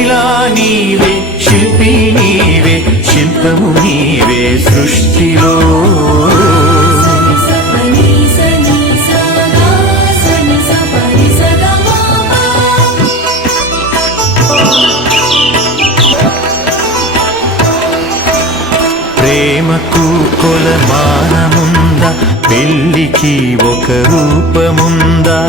శిలా నీవే శిల్పి నీవే శిల్పము నీవే సృష్టిలో. ప్రేమకు కొలమానముందా పెళ్ళికి ఒక రూపముందా?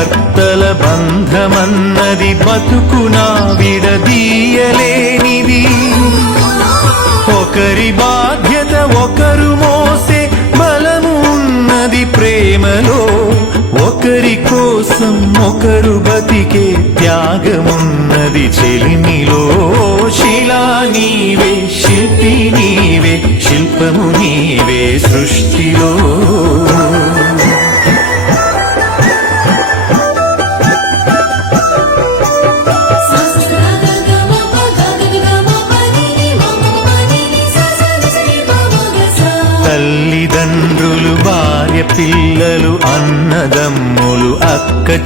భర్తల బంధమన్నది బతుకునా విడదీయలేనిది. ఒకరి బాధ్యత ఒకరు మోసే బలము ఉన్నది ప్రేమలో. ఒకరి కోసం ఒకరు బతికే త్యాగమున్నది చెలిమిలో.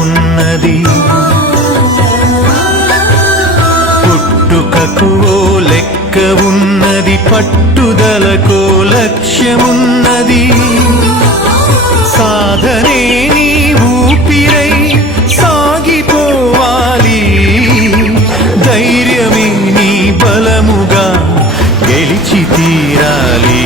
ఉన్నది. పుట్టుకకు ఓ లెక్క ఉన్నది పట్టుదలకో లక్ష్యమున్నది. సాధనే ఊపిరై సాగిపోవాలి. ధైర్యమే నీ బలముగా గెలిచి తీరాలి.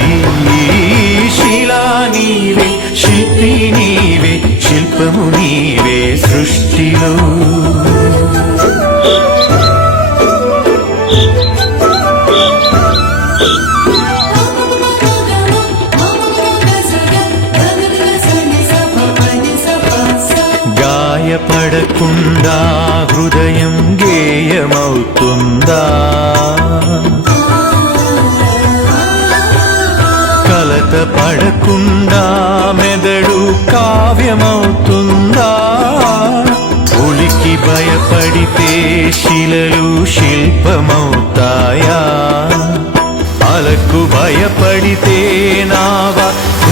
పడకుండా మెదడు కావ్యమవుతుందా? ఒలికి భయపడితే శిలలు శిల్పమవుతాయా? అలకు భయపడితే నావ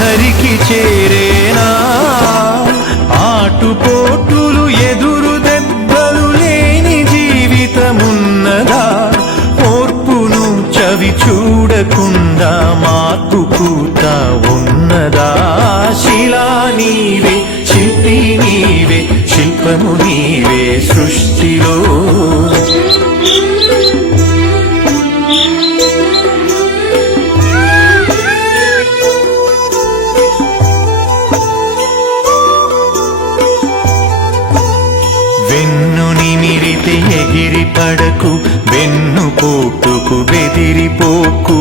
ధరికి చేరేనా? ఆటుపోటు పడకు వెన్ను పోటుకు బెదిరిపోకు.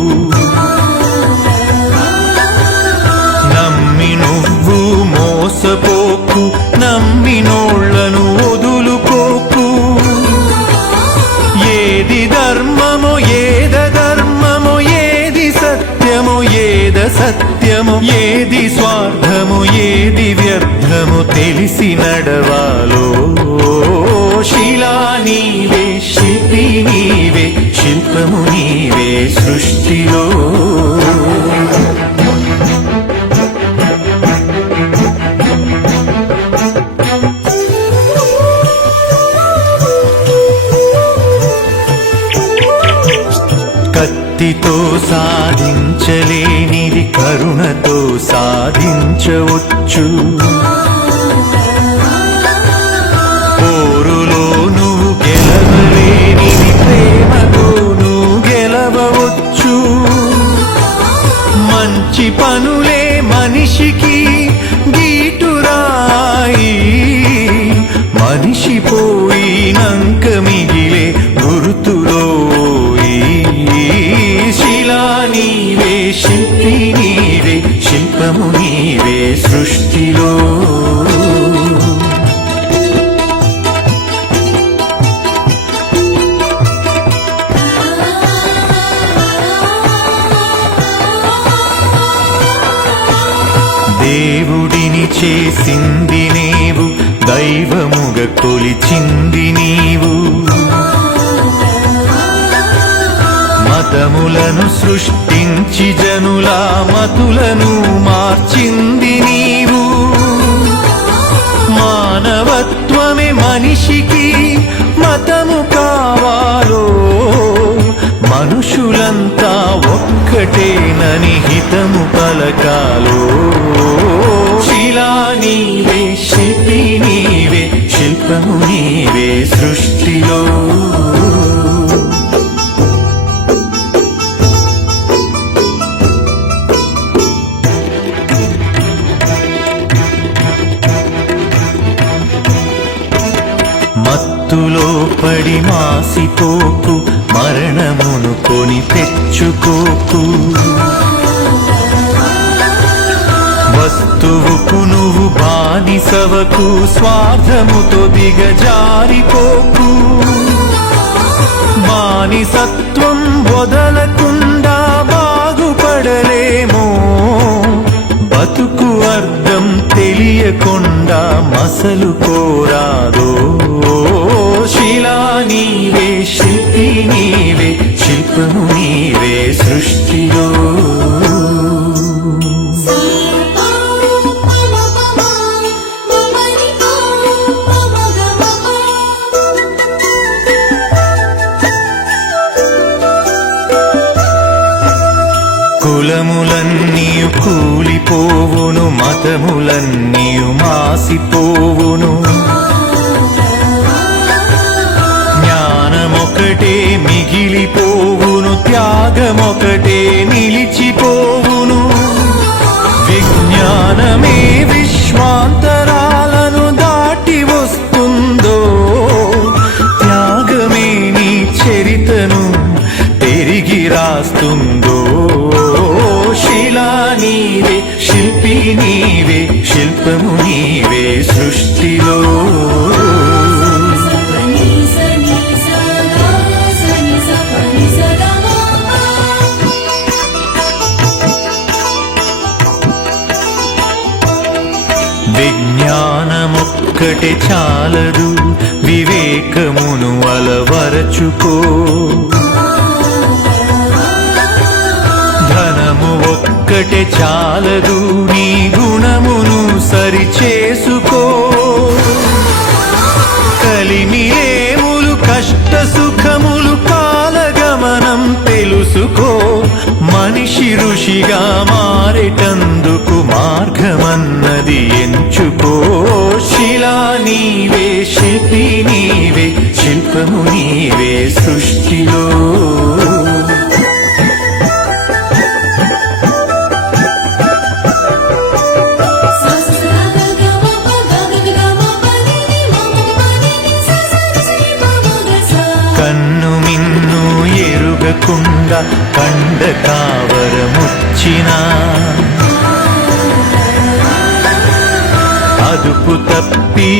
నమ్మి నువ్వు మోసపోకు నమ్మి నోళ్ళను వదులుకోకు. ఏది ధర్మమో ఏద ధర్మమో ఏది సత్యమో ఏద సత్యమో ఏది స్వార్థము ఏది వ్యర్థము తెలిసి నడవాలో. కరుణతో సాధించలేనిది కరుణతో సాధించవచ్చు. చేసింది నీవు దైవముగ కొలిచింది నీవు. మతములను సృష్టించి జనుల మతులను మార్చింది నీవు. మానవత్వమే మనిషికి మతము కావాలో మనుషులంతా ఒక్కటేనని హితము పలకాలో. మత్తులో పడి మాసిపోకు మరణమును కొని తెచ్చుకోకు. వస్తువుకు నువ్వు బానిసవకు స్వార్థముతో దిగజారిపోకు. మానిసత్వం వదలకుండా బాగుపడలేమో బతుకు అర్థం తెలియకుండా మసలు కూలిపోవును మతములన్నీయు మాసిపోవును. జ్ఞానమొకటే మిగిలిపోవును త్యాగమొకటే నిలిచిపోవు. ఒక్కటే చాలదు. వివేకమును అలవరచుకో. ధనము ఒక్కటే చాలదు. నీ గుణమును సరిచేసుకో. కలిమిలేములు కష్ట సుఖములు కాలగమనం తెలుసుకో. మనిషి ఋషిగా మారేటందుకు మార్గమన్నది ఎంచుకో నీవే శిల్పి నీవే శిల్పము నీవే సృష్టిలో. కన్ను మిన్ను ఎరుగకుండా కండ కావరముచ్చినా అదుపు తప్ప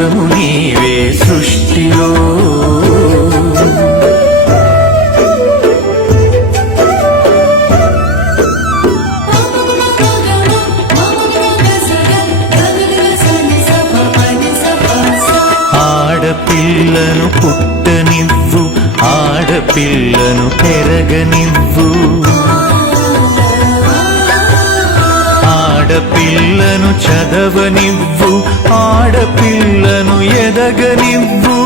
దీపము నీవే సృష్టిలో. ఆడపిల్లను పుట్టనివ్వు ఆడపిల్లను పెరగనివ్వు. ఆడపిల్లను చదవనివ్వు ఆడపిల్లను ఎదగనివ్వు.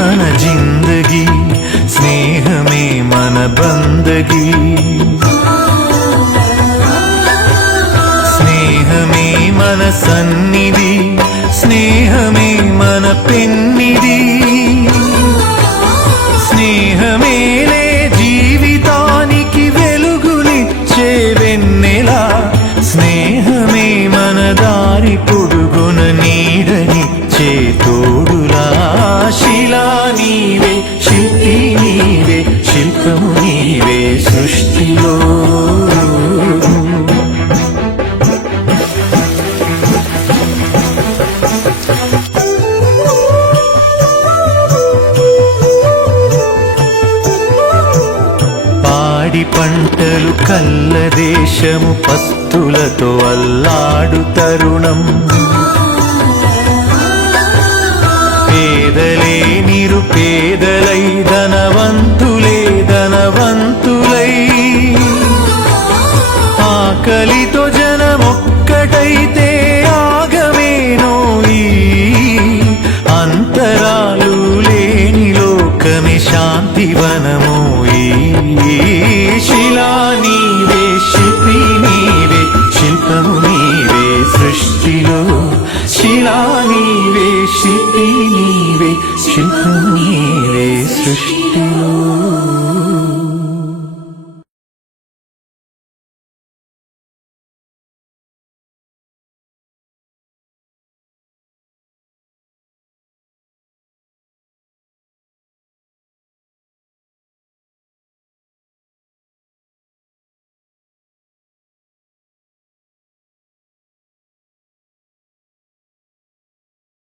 మన జిందగీ స్నేహమే మన బందగీ స్నేహమే మన సన్నిధి స్నేహమే మన పెన్నిది పాడి పంటలు కల్లదేశము పస్తులతో అల్లాడు తరుణం. పేదలే నిరుపేదలై ధనవంతులే ధనవంతులై. ఆకలితో జనమొక్కటైతే ఆగమేనో అంతరాలు లేని లోకమే శాంతివనమోయి Si